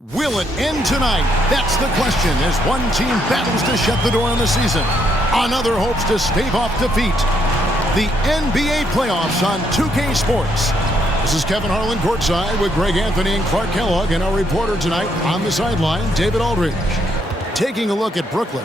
Will it end tonight? That's the question as one team battles to shut the door on the season. Another hopes to stave off defeat. The NBA playoffs on 2K Sports. This is Kevin Harlan courtside with Greg Anthony and Clark Kellogg, and our reporter tonight on the sideline, David Aldridge. Taking a look at Brooklyn.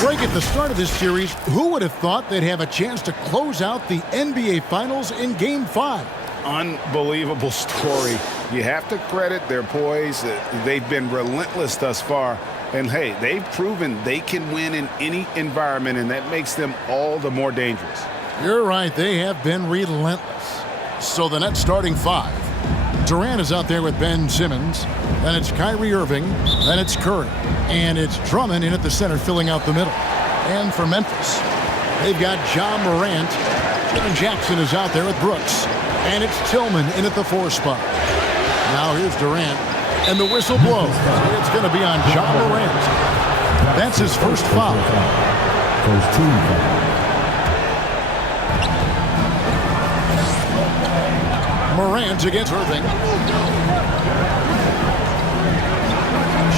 Greg, at the start of this series, who would have thought they'd have a chance to close out the NBA Finals in Game 5? Unbelievable story. You have to credit their poise. They've been relentless thus far. And, hey, they've proven they can win in any environment, and that makes them all the more dangerous. You're right. They have been relentless. So the Nets starting five. Durant is out there with Ben Simmons. Then it's Kyrie Irving. Then it's Curry. And it's Drummond in at the center filling out the middle. And for Memphis, they've got Ja Morant. Jaren Jackson is out there with Brooks. And it's Tillman in at the 4 spot. Now here's Durant. And the whistle blows. It's going to be on Ja Morant. That's his first foul. First team foul. Morant against Irving.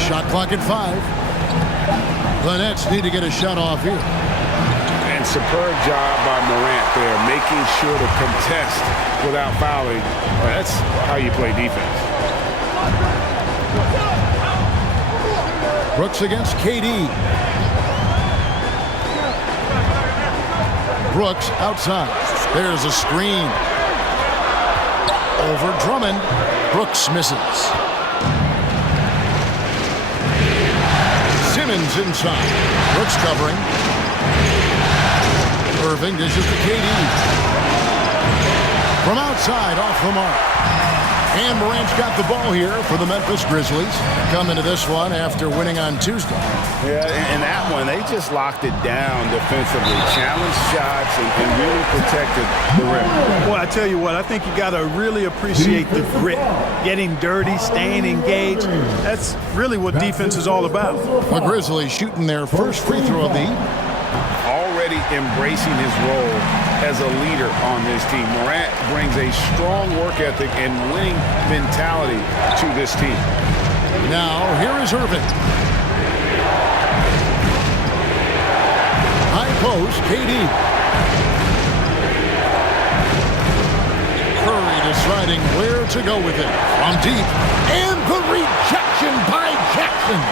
Shot clock at 5. The Nets need to get a shot off here. And superb job by Morant there, making sure to contest without fouling. That's how you play defense. Brooks against KD. Brooks outside. There's a screen. Over Drummond. Brooks misses. Simmons inside. Brooks covering. Irving dishes to KD. From outside, off the mark. And Morant's got the ball here for the Memphis Grizzlies. Coming to this one after winning on Tuesday. Yeah, and that one, they just locked it down defensively. Challenged shots and really protected the rim. Well, I tell you what, I think you got to really appreciate the grit. Getting dirty, staying engaged. That's really what defense is all about. The Grizzlies shooting their first free throw of the evening. Already embracing his role as a leader on this team. Morant brings a strong work ethic and winning mentality to this team. Now, here is Irving. High post, KD. Curry deciding where to go with it. From deep. And the rejection by Jackson.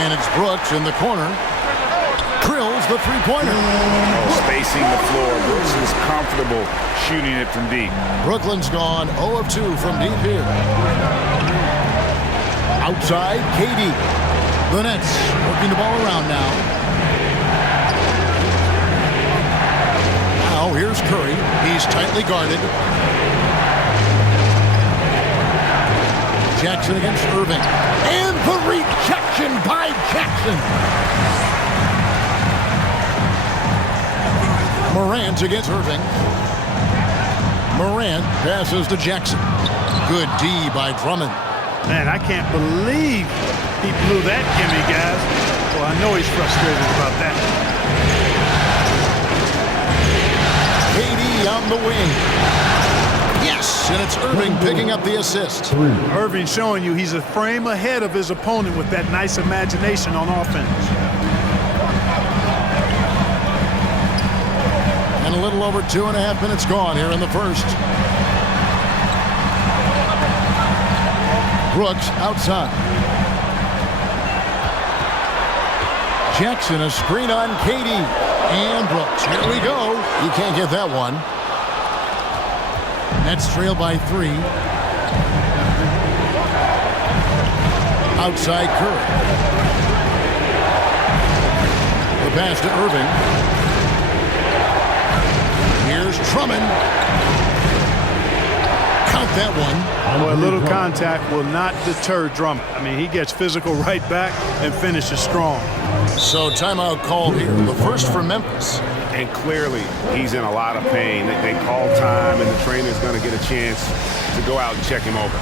And it's Brooks in the corner. Drills the three-pointer. Spacing the floor. Brooks is comfortable shooting it from deep. Brooklyn's gone 0 of 2 from deep here. Outside, KD. The Nets working the ball around now. Now here's Curry. He's tightly guarded. Jackson against Irving. And the rejection by Jackson. Morant against Irving. Morant passes to Jackson. Good D by Drummond. Man, I can't believe he blew that gimme, guys. Well, I know he's frustrated about that. KD on the wing. Yes, and it's Irving picking up the assist. Irving showing you he's a frame ahead of his opponent with that nice imagination on offense. And a little over 2.5 minutes gone here in the first. Brooks outside. Jackson, a screen on KD. And Brooks, here we go. You can't get that one. Nets trail by 3. Outside Curry. The pass to Irving. Here's Drummond. Count that one. Well, a little contact will not deter Drummond. I mean, he gets physical right back and finishes strong. So timeout called here. The first for Memphis. And clearly, he's in a lot of pain. They call time, and the trainer's going to get a chance to go out and check him over.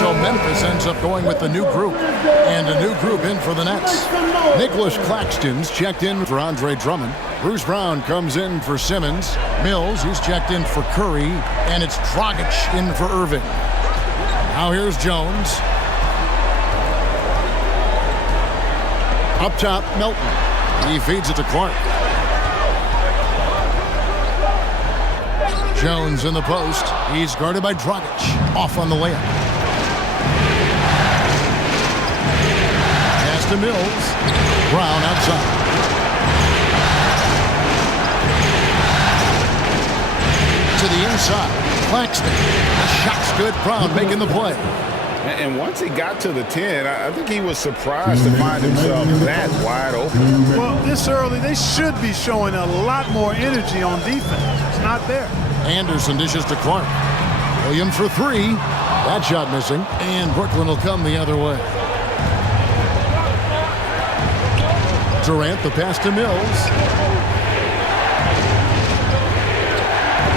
So Memphis ends up going with the new group. And a new group in for the Nets. Nicholas Claxton's checked in for Andre Drummond. Bruce Brown comes in for Simmons. Mills, he's checked in for Curry. And it's Dragic in for Irving. Now here's Jones. Up top, Melton. He feeds it to Clark. Jones in the post. He's guarded by Dragic. Off on the layup. Pass to Mills. Brown outside. To the inside. Claxton. The shot's good. Brown making the play. And once he got to the 10, I think he was surprised to find himself that wide open. Well, this early, they should be showing a lot more energy on defense. It's not there. Anderson dishes to Clark. Williams for three. That shot missing. And Brooklyn will come the other way. Durant, the pass to Mills.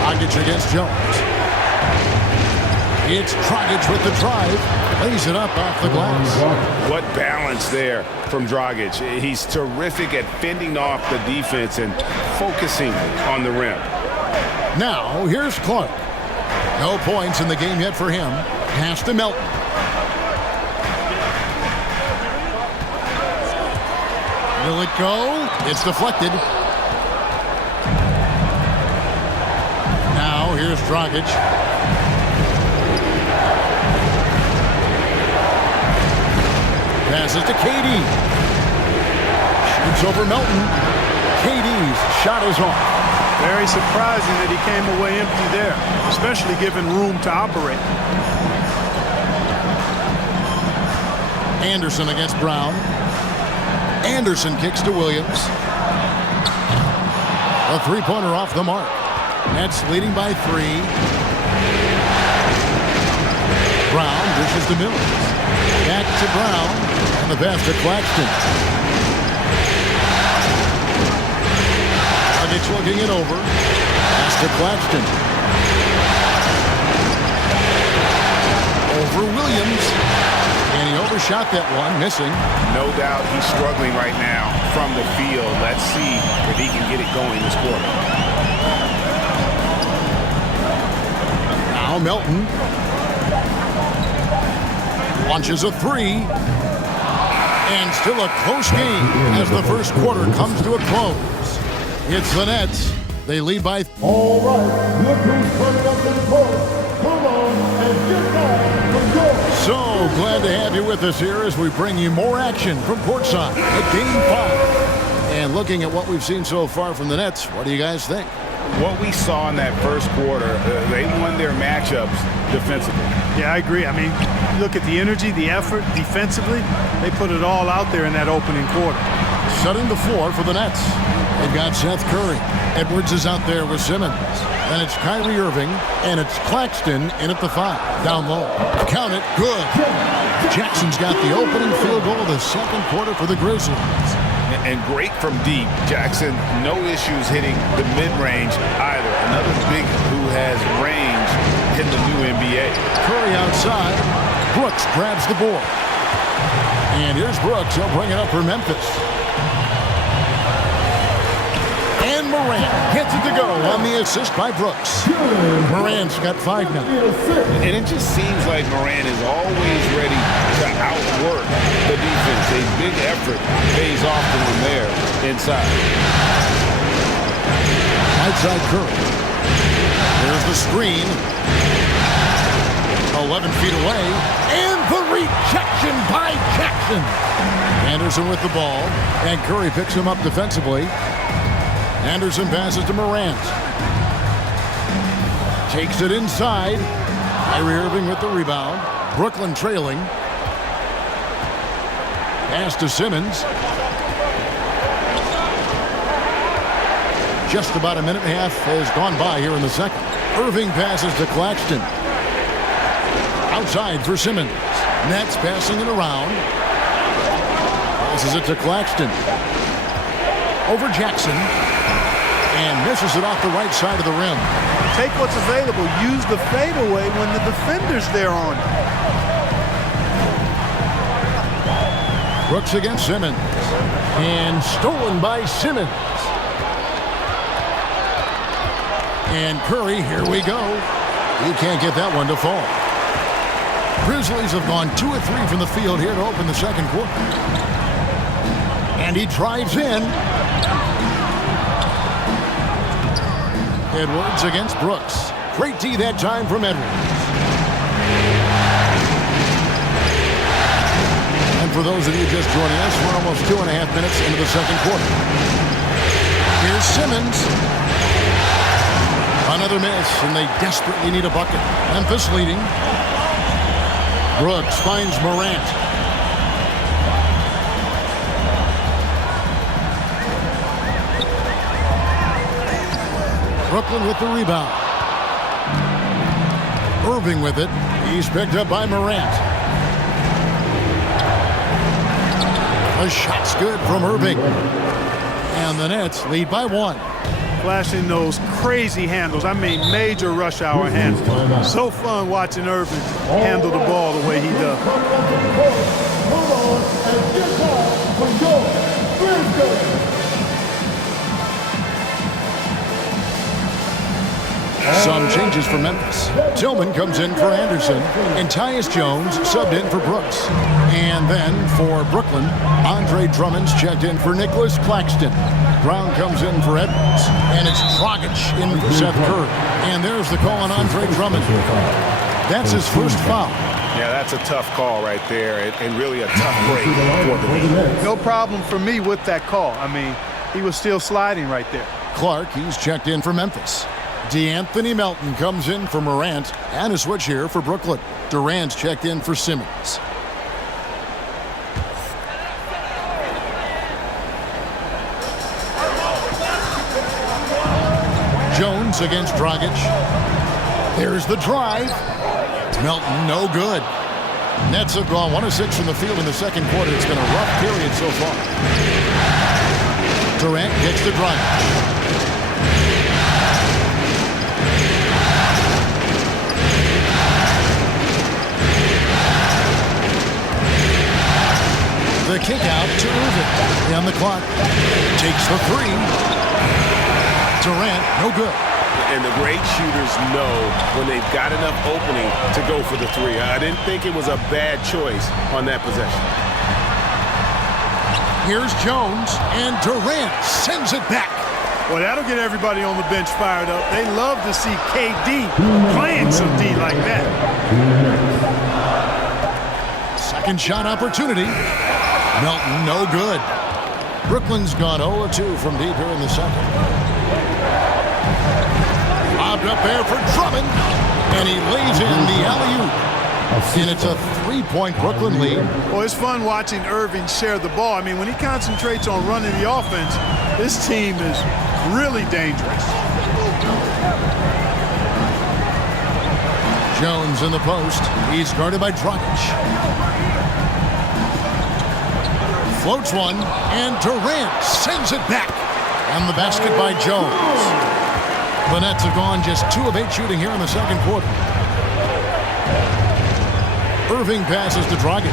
Dragic against Jones. It's Dragic with the drive. Lays it up off the glass. What balance there from Dragic. He's terrific at fending off the defense and focusing on the rim. Now, here's Clark. No points in the game yet for him. Pass to Melton. Will it go? It's deflected. Now, here's Dragic. Passes to KD. Shoots over Melton. KD's shot is off. Very surprising that he came away empty there, especially given room to operate. Anderson against Brown. Anderson kicks to Williams. A three-pointer off the mark. Nets leading by 3. Brown dishes to Mills. Back to Brown. And the pass to Claxton. Dragic looking it over. Pass to Claxton. Over Williams. And he overshot that one, missing. No doubt he's struggling right now from the field. Let's see if he can get it going this quarter. Now Melton. Launches a 3. And still a close game as the first quarter comes to a close. It's the Nets. They lead by... All right, look who's turning up in court. Come on and get down from yours. So glad to have you with us here as we bring you more action from courtside at Game 5. And looking at what we've seen so far from the Nets, what do you guys think? What we saw in that first quarter, they won their matchups defensively. Yeah, I agree. I mean, look at the energy, the effort defensively. They put it all out there in that opening quarter. Setting the floor for the Nets. They've got Seth Curry. Edwards is out there with Simmons. And it's Kyrie Irving. And it's Claxton in at the 5. Down low. Count it. Good. Jackson's got the opening field goal of the second quarter for the Grizzlies. And great from deep. Jackson, no issues hitting the mid-range either. Another big who has range in the new NBA. Curry outside. Brooks grabs the board. And here's Brooks. He'll bring it up for Memphis. And Morant gets it to go on the assist by Brooks. Morant's got 5 now. And it just seems like Morant is always ready to outwork the defense. A big effort pays off for him there inside. Outside Curry. There's the screen. 11 feet away. And the rejection by Jackson. Anderson with the ball. And Curry picks him up defensively. Anderson passes to Morant. Takes it inside. Kyrie Irving with the rebound. Brooklyn trailing. Pass to Simmons. Just about a minute and a half has gone by here in the second. Irving passes to Claxton. Outside for Simmons. Nets passing it around. Passes it to Claxton. Over Jackson. And misses it off the right side of the rim. Take what's available. Use the fadeaway when the defender's there on you. Brooks against Simmons. And stolen by Simmons. And Curry, here we go. He can't get that one to fall. Grizzlies have gone 2 of 3 from the field here to open the second quarter. And he drives in. Edwards against Brooks. Great D that time from Edwards. And for those of you just joining us, we're almost 2.5 minutes into the second quarter. Here's Simmons. Another miss, and they desperately need a bucket. Memphis leading. Brooks finds Morant. Brooklyn with the rebound. Irving with it. He's picked up by Morant. The shot's good from Irving. And the Nets lead by 1. Flashing those crazy handles. I mean, major rush hour handles. So fun watching Irving handle the ball the way he does. Come on and get down for your Grizzlies. Some changes for Memphis. Tillman comes in for Anderson, and Tyus Jones subbed in for Brooks. And then for Brooklyn, Andre Drummond's checked in for Nicholas Claxton. Brown comes in for Edwards, and it's Dragic in for Seth Curry. And there's the call on Andre Drummond. That's his first foul. Yeah, that's a tough call right there, and really a tough break for the league. No problem for me with that call. I mean, he was still sliding right there. Clark, he's checked in for Memphis. DeAnthony Melton comes in for Morant, and a switch here for Brooklyn. Durant's checked in for Simmons. Jones against Dragic. There's the drive. Melton, no good. Nets have gone 1 of 6 from the field in the second quarter. It's been a rough period so far. Durant gets the drive. The kick out to Irving. On the clock. Takes the 3. Durant, no good. And the great shooters know when they've got enough opening to go for the 3. I didn't think it was a bad choice on that possession. Here's Jones, and Durant sends it back. Well, that'll get everybody on the bench fired up. They love to see KD playing some D like that. Second shot opportunity. Melton, no good. Brooklyn's gone 0-2 from deep here in the second. Lobbed up there for Drummond, and he lays in the alley-oop. And it's a 3-point Brooklyn lead. Well, it's fun watching Irving share the ball. I mean, when he concentrates on running the offense, this team is really dangerous. Jones in the post. He's guarded by Dragic. Floats one, and Durant sends it back. And the basket by Jones. The Nets have gone just 2 of 8 shooting here in the second quarter. Irving passes to Dragic.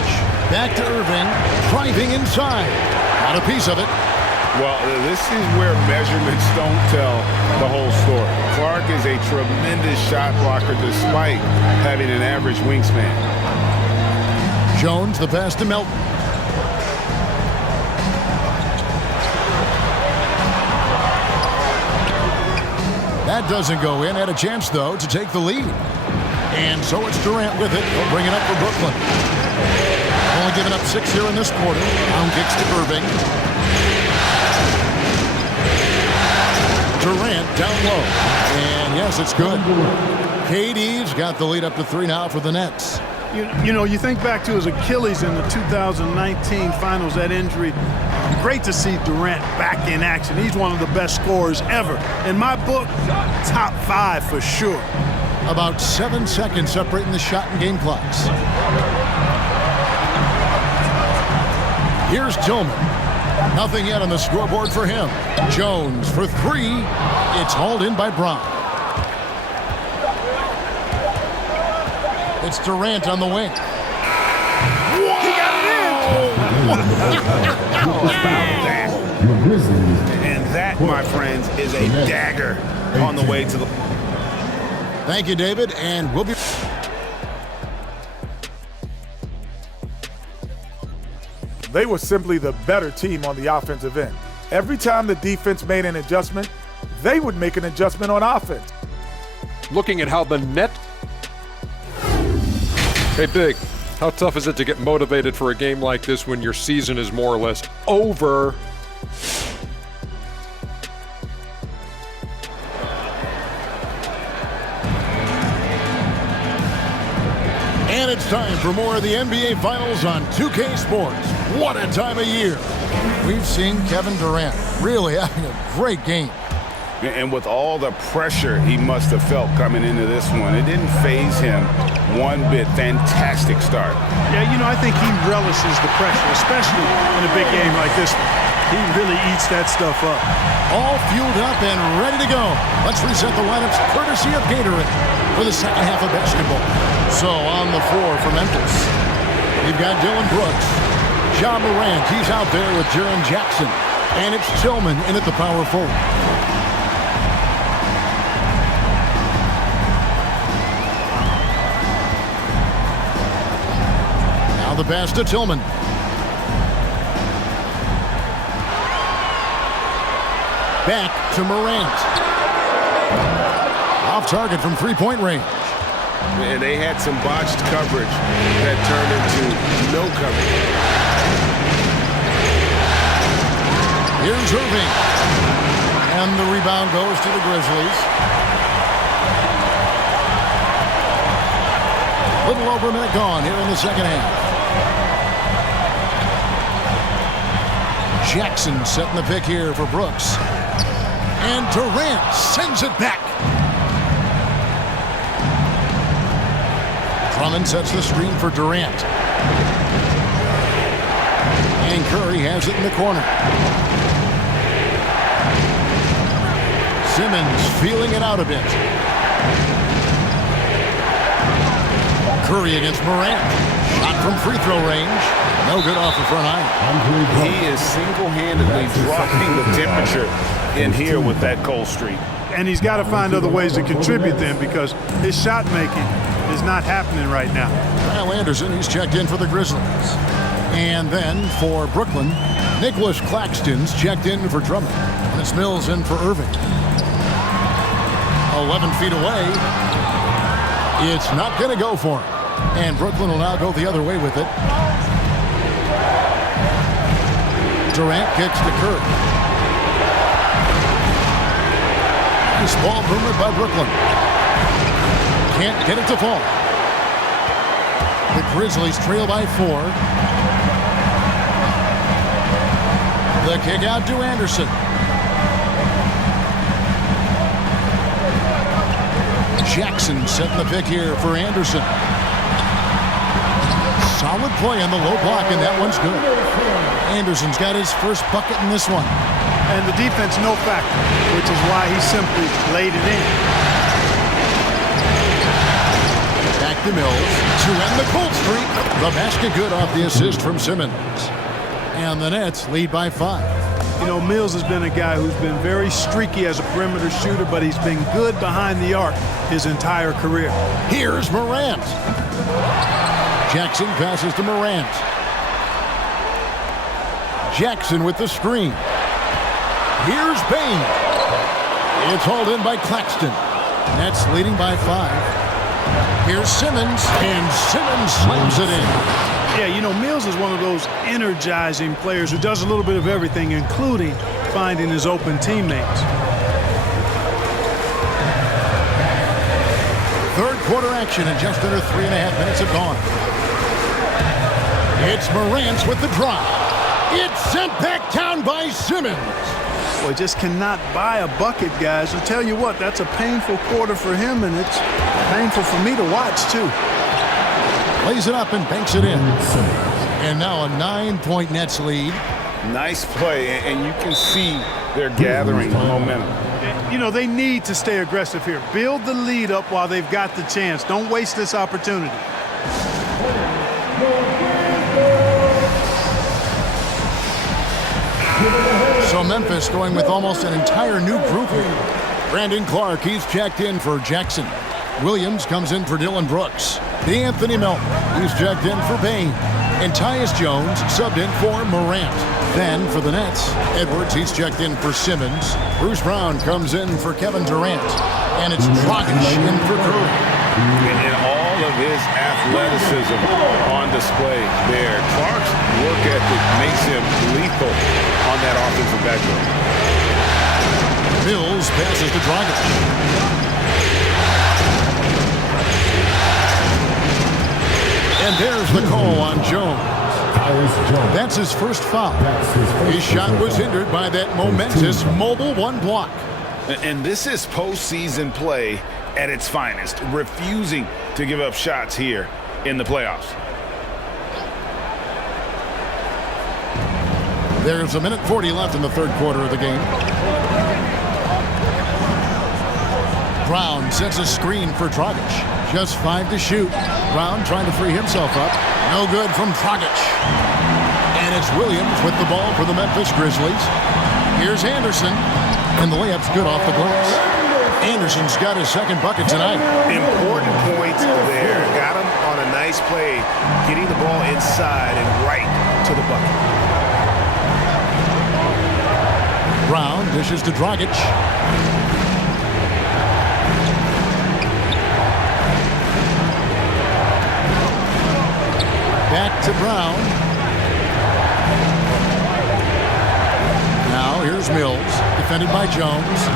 Back to Irving, driving inside. Got a piece of it. Well, this is where measurements don't tell the whole story. Clark is a tremendous shot blocker despite having an average wingspan. Jones, the pass to Melton. That doesn't go in. Had a chance, though, to take the lead. And so it's Durant with it. He'll bring it up for Brooklyn. Only giving up 6 here in this quarter. Down kicks to Irving. Durant down low. And yes, it's good. KD's got the lead up to 3 now for the Nets. You know, you think back to his Achilles in the 2019 finals, that injury. Great to see Durant back in action. He's one of the best scorers ever. In my book, top 5 for sure. About 7 seconds separating the shot and game clocks. Here's Tillman. Nothing yet on the scoreboard for him. Jones for 3. It's hauled in by Brown. It's Durant on the wing. He got it in! And that, my friends, is a dagger on the way to the... Thank you, David, and we'll be... They were simply the better team on the offensive end. Every time the defense made an adjustment, they would make an adjustment on offense. Looking at how the net... Hey, Big, how tough is it to get motivated for a game like this when your season is more or less over? And it's time for more of the NBA Finals on 2K Sports. What a time of year. We've seen Kevin Durant really having a great game. And with all the pressure he must have felt coming into this one, it didn't faze him one bit. Fantastic start. Yeah, you know, I think he relishes the pressure, especially in a big game like this one. He really eats that stuff up. All fueled up and ready to go. Let's reset the lineups courtesy of Gatorade for the second half of basketball. So on the floor for Memphis, you've got Dylan Brooks. John Morant, he's out there with Jaren Jackson. And it's Tillman in at the power forward. Now the pass to Tillman. Back to Morant. Off target from three-point range. And they had some botched coverage that turned into no coverage. Here's Irving. And the rebound goes to the Grizzlies. Little over a minute gone here in the second half. Jackson setting the pick here for Brooks. And Durant sends it back. Drummond sets the screen for Durant. And Curry has it in the corner. Simmons feeling it out a bit. Curry against Morant. Shot from free throw range. No good off the front iron. He is single-handedly dropping the temperature in here with that cold streak. And he's got to find other ways to contribute then, because his shot making is not happening right now. Kyle Anderson, he's checked in for the Grizzlies. And then for Brooklyn, Nicholas Claxton's checked in for Drummond. And it's Mills in for Irving. 11 feet away. It's not going to go for him. And Brooklyn will now go the other way with it. Durant kicks to Curry. Nice ball movement by Brooklyn. Can't get it to fall. The Grizzlies trail by 4. The kick out to Anderson. Jackson setting the pick here for Anderson. Solid play on the low block, and that one's good. Anderson's got his first bucket in this one. And the defense no factor, which is why he simply laid it in. Back to Mills to end the cold streak. The basket good off the assist from Simmons. And the Nets lead by 5. You know, Mills has been a guy who's been very streaky as a perimeter shooter, but he's been good behind the arc his entire career. Here's Morant. Jackson passes to Morant. Jackson with the screen. Here's Bain. It's hauled in by Claxton. Nets leading by 5. Here's Simmons, and Simmons slams it in. Yeah, you know, Mills is one of those energizing players who does a little bit of everything, including finding his open teammates. Third quarter action, and just under 3.5 minutes have gone. It's Morant with the drive. It's sent back down by Simmons. Boy, just cannot buy a bucket, guys. I'll tell you what, that's a painful quarter for him, and it's painful for me to watch, too. Lays it up and banks it in. And now a 9-point Nets lead. Nice play, and you can see they're gathering momentum. You know, they need to stay aggressive here. Build the lead up while they've got the chance. Don't waste this opportunity. So Memphis going with almost an entire new group here. Brandon Clark, he's checked in for Jackson. Williams comes in for Dylan Brooks. D'Anthony Melton, he's checked in for Bain. And Tyus Jones subbed in for Morant. Then for the Nets, Edwards, he's checked in for Simmons. Bruce Brown comes in for Kevin Durant. And it's Dragic in for Curry. And all of his athleticism on display there. Clark's work ethic makes him lethal on that offensive backboard. Mills passes to Dragic. And there's the call on Jones. That's his first foul. His shot was hindered by that momentous mobile one block. And this is postseason play at its finest, refusing to give up shots here in the playoffs. There's a minute 40 left in the third quarter of the game. Brown sets a screen for Dragic. Just 5 to shoot. Brown trying to free himself up. No good from Dragic. And it's Williams with the ball for the Memphis Grizzlies. Here's Anderson. And the layup's good off the glass. Anderson's got his second bucket tonight. Important points there. Got him on a nice play, getting the ball inside and right to the bucket. Brown dishes to Dragic. Back to Brown. Now here's Mills, defended by Jones.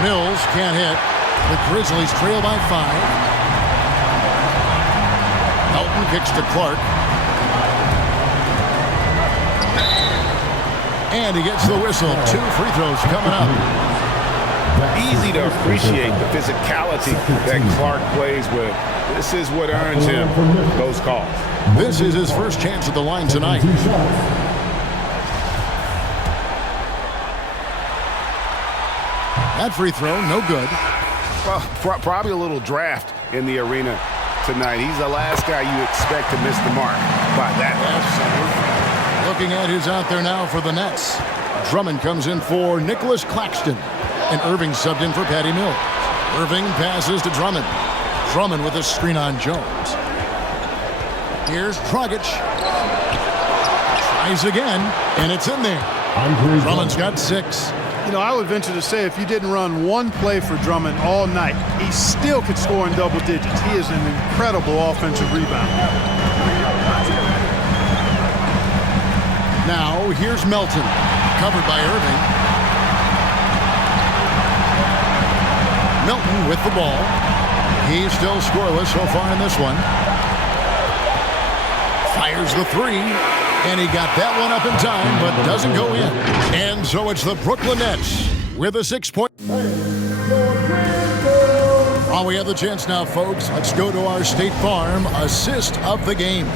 Mills can't hit. The Grizzlies trail by 5. Elton kicks to Clark. And he gets the whistle. 2 free throws coming up. Easy to appreciate the physicality that Clark plays with. This is what earns him those calls. This is his first chance at the line tonight. That free throw, no good. Well, probably a little draft in the arena tonight. He's the last guy you expect to miss the mark by that much. Looking at who's out there now for the Nets. Drummond comes in for Nicholas Claxton. And Irving subbed in for Patty Mills. Irving passes to Drummond. Drummond with a screen on Jones. Here's Dragic. Tries again, and it's in there. Drummond's got 6. You know, I would venture to say if you didn't run one play for Drummond all night, he still could score in double digits. He is an incredible offensive rebounder. Now, here's Melton, covered by Irving. Melton with the ball. He's still scoreless so far in this one. Fires the 3, and he got that one up in time, but doesn't go in. And so it's the Brooklyn Nets with a 6-point. While we have the chance now, folks, let's go to our State Farm assist of the game.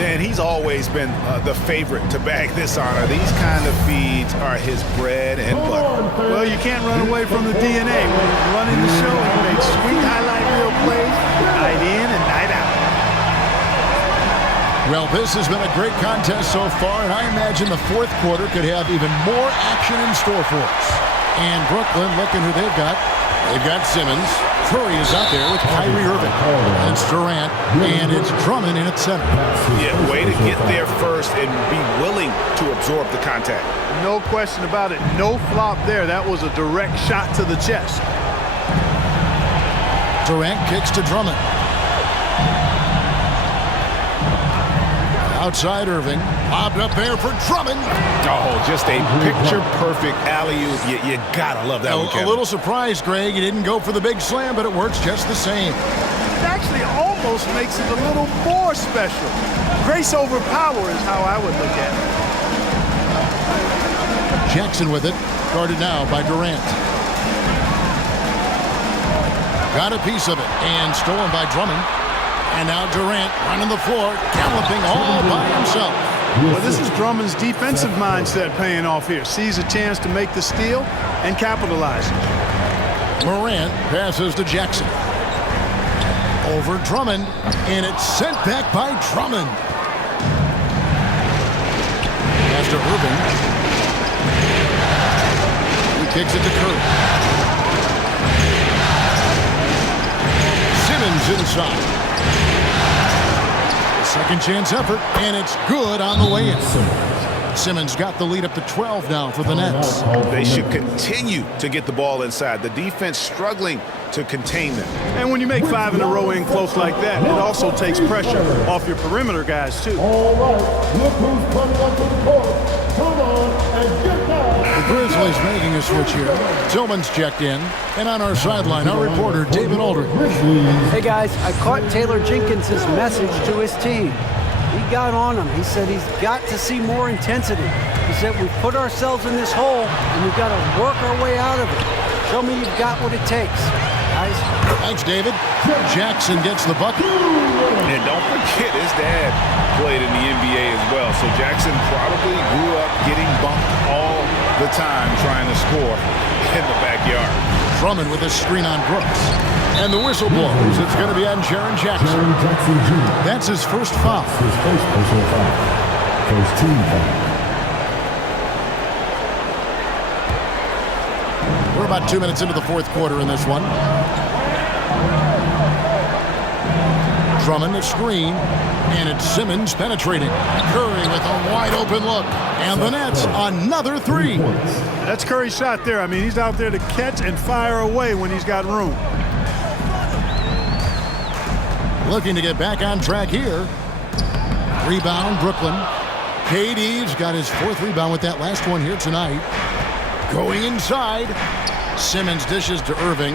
And he's always been the favorite to bag this honor. These kind of feeds are his bread and butter. Well, you can't run away from the DNA. When he's running the show, he makes sweet highlight reel plays night in and night out. Well, this has been a great contest so far, and I imagine the fourth quarter could have even more action in store for us. And Brooklyn, looking who they've got. They've got Simmons. Curry is out there with Kyrie Irving. And it's Durant, and it's Drummond in at center. Yeah, way to get there first and be willing to absorb the contact. No question about it. No flop there. That was a direct shot to the chest. Durant kicks to Drummond. Outside Irving. Lobbed up there for Drummond. Oh, just a picture-perfect alley-oop. You gotta love that one, Kevin. A little surprised, Greg. He didn't go for the big slam, but it works just the same. It actually almost makes it a little more special. Grace over power is how I would look at it. Jackson with it. Guarded now by Durant. Got a piece of it and stolen by Drummond. And now Durant running the floor, galloping all by himself. Well, this is Drummond's defensive mindset paying off here. Sees a chance to make the steal and capitalize. Morant passes to Jackson. Over Drummond, and it's sent back by Drummond. Pass to Irving. He kicks it to Curry. Simmons inside. Second chance effort, and it's good on the way in. Simmons got the lead up to 12 now for the Nets. They should continue to get the ball inside. The defense struggling to contain them. And when you make 5 in a row in close like that, it also takes pressure off your perimeter guys, too. All right, look who's coming up to the court. Come on and get down. The Grizzlies making a switch here. Tillman's checked in. And on our sideline, our reporter, David Aldridge. Hey, guys, I caught Taylor Jenkins' message to his team. He got on him. He said he's got to see more intensity. He said we've put ourselves in this hole, and we've got to work our way out of it. Show me you've got what it takes, guys. Thanks, David. Jackson gets the bucket. And don't forget, his dad played in the NBA as well. So Jackson probably grew up getting bumped all the time trying to score in the backyard. Drummond with a screen on Brooks. And the whistle blows. It's going to be on Jaren Jackson. Jaren Jackson Jr. That's his first foul. His first personal foul. First team foul. We're about 2 minutes into the fourth quarter in this one. Drummond a screen, and it's Simmons penetrating. Curry with a wide open look, and the Nets another three. That's Curry's shot there. I mean, he's out there to catch and fire away when he's got room. Looking to get back on track here. Rebound, Brooklyn. KD's got his fourth rebound with that last one here tonight. Going inside. Simmons dishes to Irving.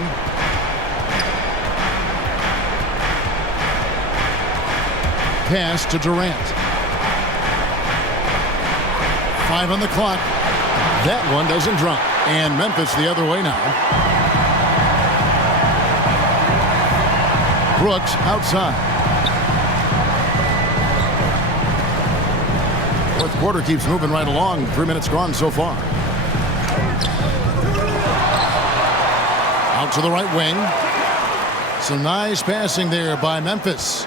Pass to Durant. 5 on the clock. That one doesn't drop. And Memphis the other way now. Brooks outside. Fourth quarter keeps moving right along. 3 minutes gone so far. Out to the right wing. Some nice passing there by Memphis.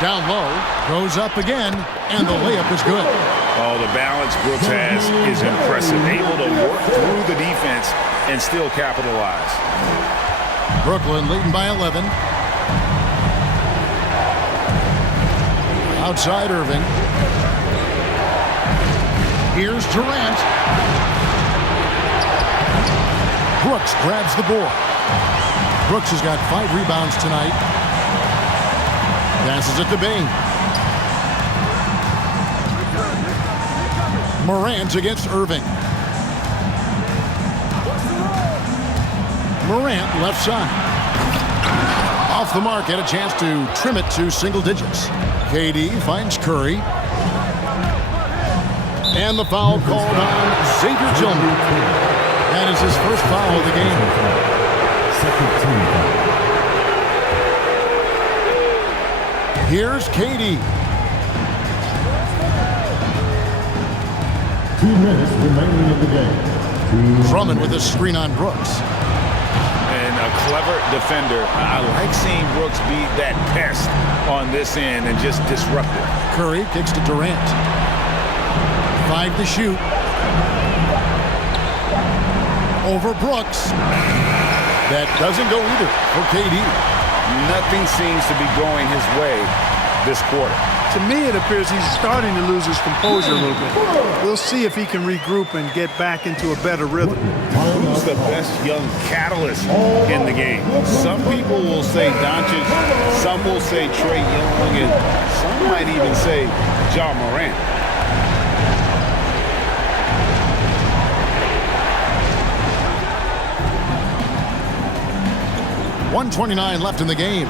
Down low, goes up again, and the layup is good. Oh, the balance Brooks has is impressive. Able to work through the defense and still capitalize. Brooklyn leading by 11. Outside Irving. Here's Durant. Brooks grabs the board. Brooks has got 5 rebounds tonight. Passes it to Bain. Morant against Irving. Morant left side. Off the mark, had a chance to trim it to single digits. KD finds Curry. And the foul called on Xavier Tillman. That is his first foul of the game. Second team foul. Here's KD. 2 minutes remaining in the game. Drummond with a screen on Brooks. And a clever defender. I like seeing Brooks be that pest on this end and just disrupt it. Curry kicks to Durant. 5 to shoot. Over Brooks. That doesn't go either for KD. Nothing seems to be going his way this quarter. To me, it appears he's starting to lose his composure a little bit. We'll see if he can regroup and get back into a better rhythm. Who's the best young catalyst in the game? Some people will say Doncic, some will say Trae Young, and some might even say Ja Morant. .129 left in the game.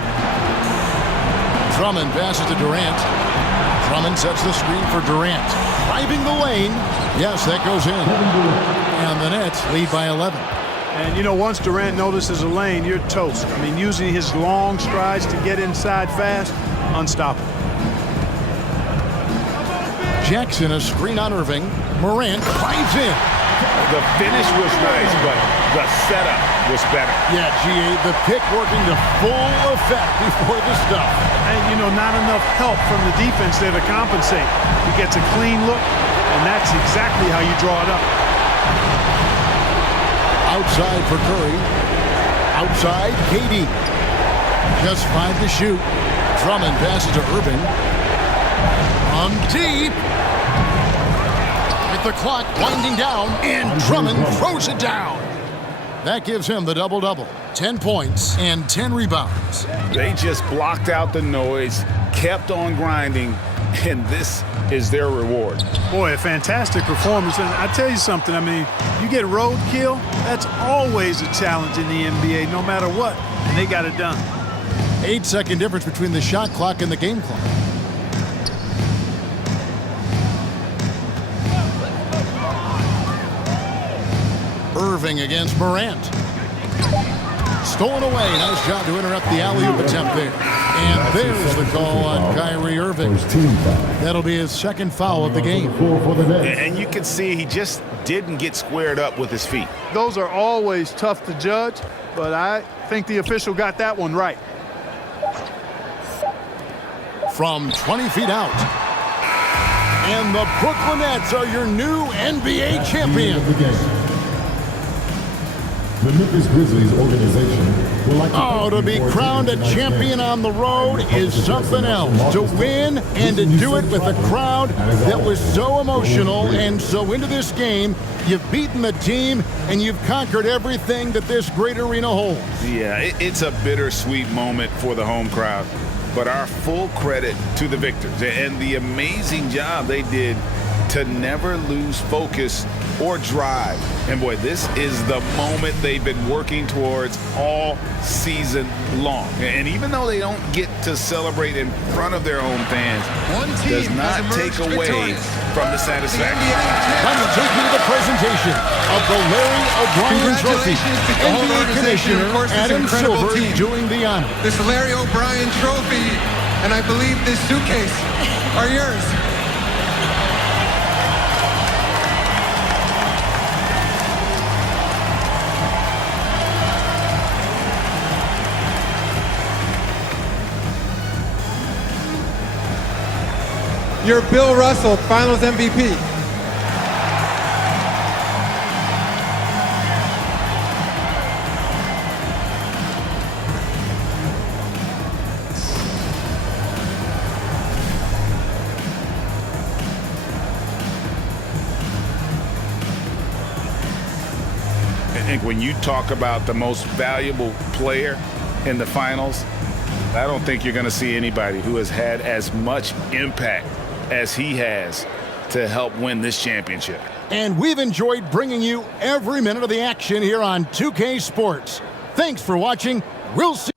Drummond passes to Durant. Drummond sets the screen for Durant. Driving the lane. Yes, that goes in. And the Nets lead by 11. And, you know, once Durant notices a lane, you're toast. I mean, using his long strides to get inside fast, unstoppable. Jackson, a screen on Irving. Morant drives in. The finish was nice, but the setup was better. Yeah, G.A., the pick working to full effect before the stuff. And, you know, not enough help from the defense there to compensate. He gets a clean look, and that's exactly how you draw it up. Outside for Curry. Outside, KD. Just 5 to shoot. Drummond passes to Irving. From deep. With the clock winding down, and Drummond throws it down. That gives him the double-double. 10 points and 10 rebounds. They just blocked out the noise, kept on grinding, and this is their reward. Boy, a fantastic performance. And I tell you something, I mean, you get roadkill, that's always a challenge in the NBA, no matter what, and they got it done. 8-second difference between the shot clock and the game clock. Irving against Morant. Stolen away. Nice job to interrupt the alley-oop attempt there. And there's the call on Kyrie Irving. That'll be his second foul of the game. And you can see he just didn't get squared up with his feet. Those are always tough to judge, but I think the official got that one right. From 20 feet out. And the Brooklyn Nets are your new NBA champions. The Memphis Grizzlies organization would like to be crowned a champion on the road is something else. To win and to do it with a crowd that was so emotional and so into this game, you've beaten the team and you've conquered everything that this great arena holds. Yeah, it's a bittersweet moment for the home crowd, but our full credit to the victors and the amazing job they did to never lose focus or drive. And boy, this is the moment they've been working towards all season long. And even though they don't get to celebrate in front of their own fans, does not take away from the satisfaction. Time to take you to the presentation of the Larry O'Brien Trophy. NBA Commissioner Adam Silver doing the honor. This Larry O'Brien Trophy, and I believe this suitcase are yours. You're Bill Russell, Finals MVP. I think when you talk about the most valuable player in the finals, I don't think you're going to see anybody who has had as much impact as he has to help win this championship. And we've enjoyed bringing you every minute of the action here on 2K Sports. Thanks for watching. We'll see.